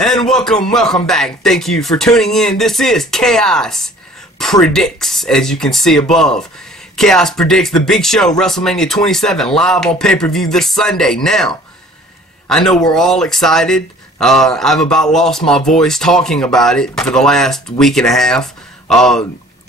And welcome back. Thank you for tuning in. This is Chaos Predicts, as you can see above. Chaos Predicts the big show, WrestleMania 27, live on pay-per-view this Sunday. Now, I know we're all excited. I've about lost my voice talking about it for the last week and a half.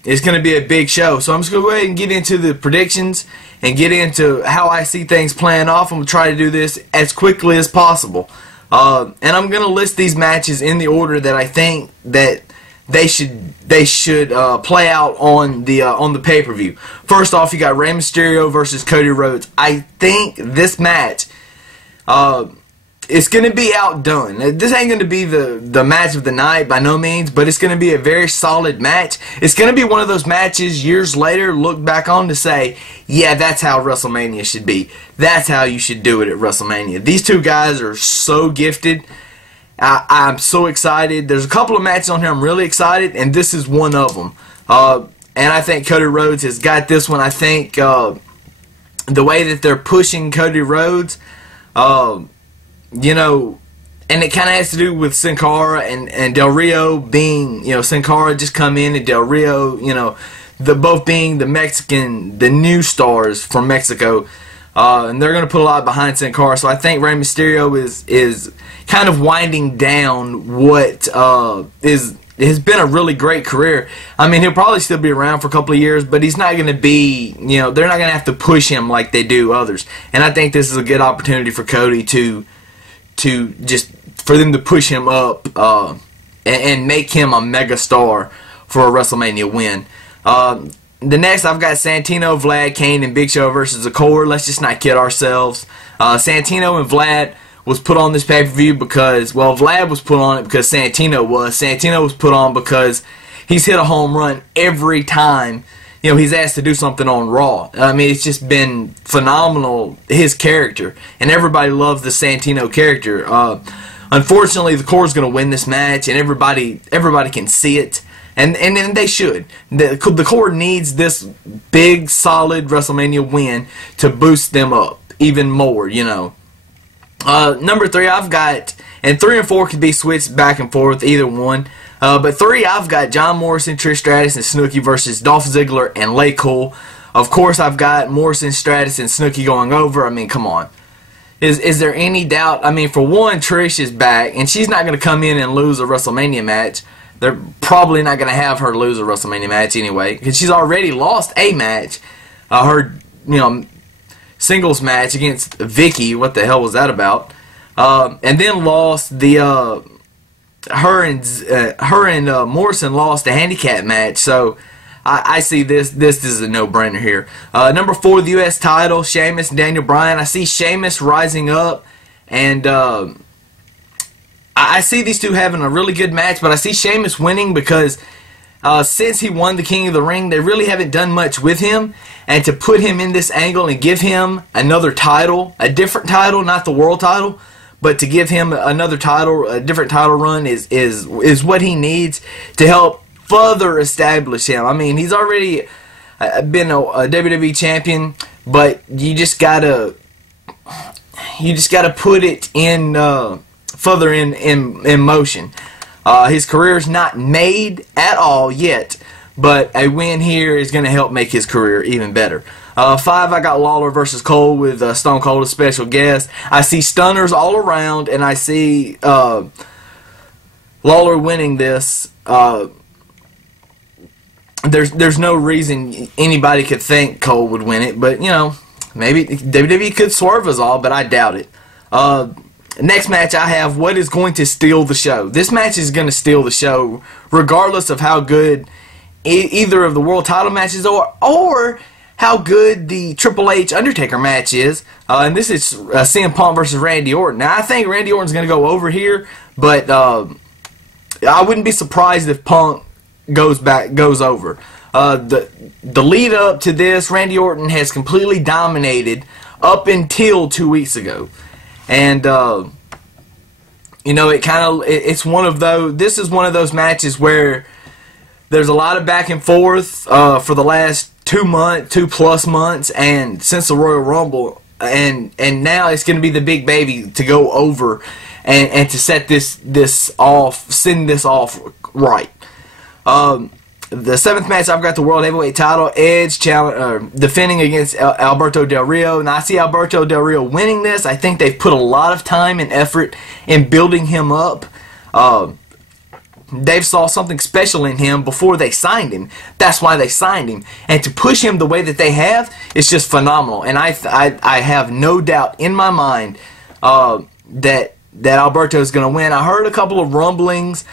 It's going to be a big show, so I'm just going to go ahead and get into the predictions and get into how I see things playing off. I'm going to try to do this as quickly as possible. And I'm going to list these matches in the order that I think that they should play out on the pay-per-view. First off, you got Rey Mysterio versus Cody Rhodes. I think this match it's going to be outdone. This ain't going to be the match of the night by no means, but it's going to be a very solid match. It's going to be one of those matches years later look back on to say, yeah, that's how WrestleMania should be. That's how you should do it at WrestleMania. These two guys are so gifted. I'm so excited. There's a couple of matches on here I'm really excited, and this is one of them. And I think Cody Rhodes has got this one. I think the way that they're pushing Cody Rhodes, you know, and it kind of has to do with Sin Cara and Del Rio being, you know, Sin Cara just come in and Del Rio, you know, both being the new stars from Mexico. And they're going to put a lot behind Sin Cara. So I think Rey Mysterio is kind of winding down what has been a really great career. I mean, he'll probably still be around for a couple of years, but he's not going to be, you know, they're not going to have to push him like they do others. And I think this is a good opportunity for Cody to just, for them to push him up and make him a mega star for a WrestleMania win. The next, I've got Santino, Vlad, Kane, and Big Show versus Accord. Let's just not kid ourselves. Santino and Vlad was put on this pay-per-view because, well, Vlad was put on it because Santino was. Santino was put on because he's hit a home run every time, you know, he's asked to do something on Raw. I mean, it's just been phenomenal, his character. And everybody loves the Santino character. Unfortunately, the Core's going to win this match, and everybody can see it. And they should. The Core needs this big, solid WrestleMania win to boost them up even more, you know. Number 3, I've got, and 3 and 4 could be switched back and forth, either one. But 3, I've got John Morrison, Trish Stratus, and Snooki versus Dolph Ziggler and Lay Cool. Of course, I've got Morrison, Stratus, and Snooki going over. I mean, come on. Is there any doubt? I mean, for one, Trish is back, and she's not going to come in and lose a WrestleMania match. They're probably not going to have her lose a WrestleMania match anyway, because she's already lost a match. Her, you know, singles match against Vicky. What the hell was that about? And then lost the her and Morrison lost a handicap match. So I see this is a no-brainer here. Number 4, the U.S. title, Sheamus and Daniel Bryan. I see Sheamus rising up, and I see these two having a really good match, but I see Sheamus winning because since he won the King of the Ring, they really haven't done much with him. And to put him in this angle and give him another title, a different title, not the world title, but to give him another title, a different title run is what he needs to help further establish him. I mean, he's already been a WWE champion, but you just gotta put it in further in motion. His career's not made at all yet, but a win here is going to help make his career even better. 5, I got Lawler versus Cole with Stone Cold as special guest. I see stunners all around, and I see Lawler winning this. There's no reason anybody could think Cole would win it, but, you know, maybe WWE could swerve us all, but I doubt it. Next match I have, what is going to steal the show? This match is going to steal the show regardless of how good either of the world title matches or how good the Triple H Undertaker match is. And this is CM Punk versus Randy Orton. Now, I think Randy Orton's going to go over here, but I wouldn't be surprised if Punk goes over. The lead up to this, Randy Orton has completely dominated up until 2 weeks ago. And, you know, it's one of those, this is one of those matches where there's a lot of back and forth for the last 2+ months, and since the Royal Rumble, and now it's going to be the big baby to go over and to set this off, send this off right. The 7th match, I've got the World Heavyweight title, Edge defending against Alberto Del Rio. Now, I see Alberto Del Rio winning this. I think they've put a lot of time and effort in building him up. They saw something special in him before they signed him. That's why they signed him. And to push him the way that they have, it's just phenomenal. And I have no doubt in my mind that Alberto is going to win. I heard a couple of rumblings,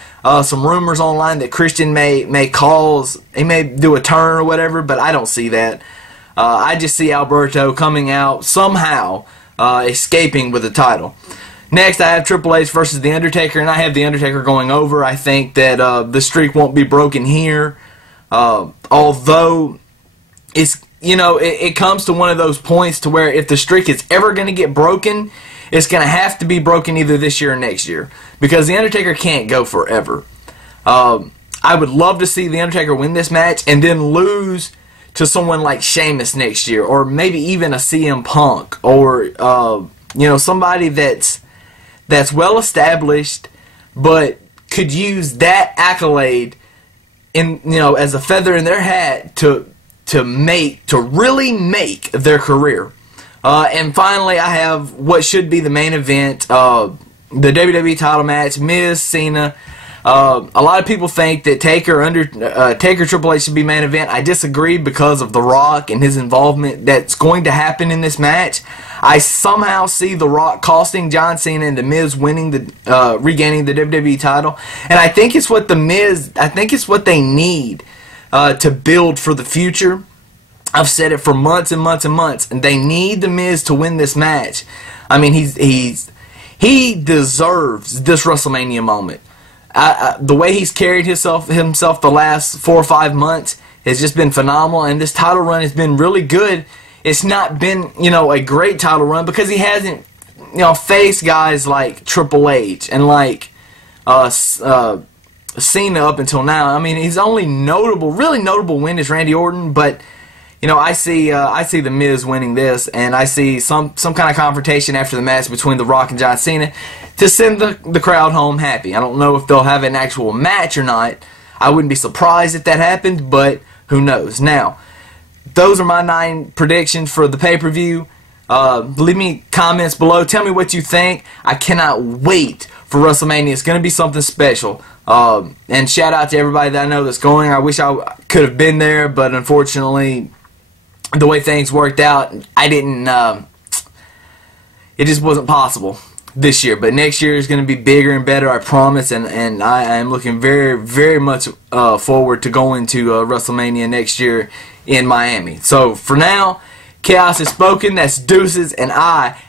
some rumors online that Christian may do a turn or whatever, but I don't see that. I just see Alberto coming out somehow, escaping with the title. Next, I have Triple H versus The Undertaker, and I have The Undertaker going over. I think that the streak won't be broken here, although it's, you know, it comes to one of those points to where if the streak is ever going to get broken, it's going to have to be broken either this year or next year, because The Undertaker can't go forever. I would love to see The Undertaker win this match and then lose to someone like Sheamus next year, or maybe even a CM Punk, or you know, somebody that's well established but could use that accolade in, you know, as a feather in their hat to really make their career. And finally, I have what should be the main event, the WWE title match, Miz, Cena. A lot of people think that Taker Triple H should be main event. I disagree because of The Rock and his involvement that's going to happen in this match. I somehow see The Rock costing John Cena and The Miz winning regaining the WWE title, and I think it's what what they need to build for the future. I've said it for months and months and months, and they need The Miz to win this match. I mean, he deserves this WrestleMania moment. The way he's carried himself the last 4 or 5 months has just been phenomenal, and this title run has been really good. It's not been, you know, a great title run because he hasn't, you know, faced guys like Triple H and like Cena up until now. I mean, his only really notable win is Randy Orton, but you know, I see The Miz winning this, and I see some kind of confrontation after the match between The Rock and John Cena to send the crowd home happy. I don't know if they'll have an actual match or not. I wouldn't be surprised if that happened, but who knows. Now, those are my 9 predictions for the pay-per-view. Leave me comments below. Tell me what you think. I cannot wait for WrestleMania. It's going to be something special. And shout out to everybody that I know that's going. I wish I could have been there, but unfortunately, the way things worked out, I didn't, it just wasn't possible this year. But next year is going to be bigger and better, I promise, and I am looking very, very much forward to going to WrestleMania next year in Miami. So for now, Chaos is spoken. That's deuces, and I